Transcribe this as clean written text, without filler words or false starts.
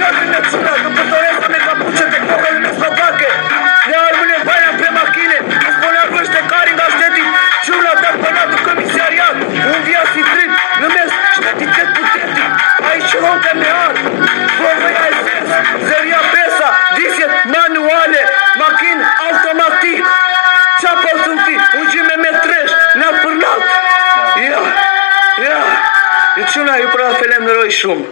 Ja bym nie trzymał, to potoresta mnie kapucze, te kochaj mnie słowakie. Ja armune bani pe machine, spunea că ăștia care îngaștetii și un atac până la comisariat. Un via secret, numesc ștetițet putetic. Aici un camear, vorbeia sens, zeria pesa, diset manuale, machin automatic. Ce-a sunt fi, un gime metreș, ne-a pârnat. Ia, deci una e prea felem de roi șum.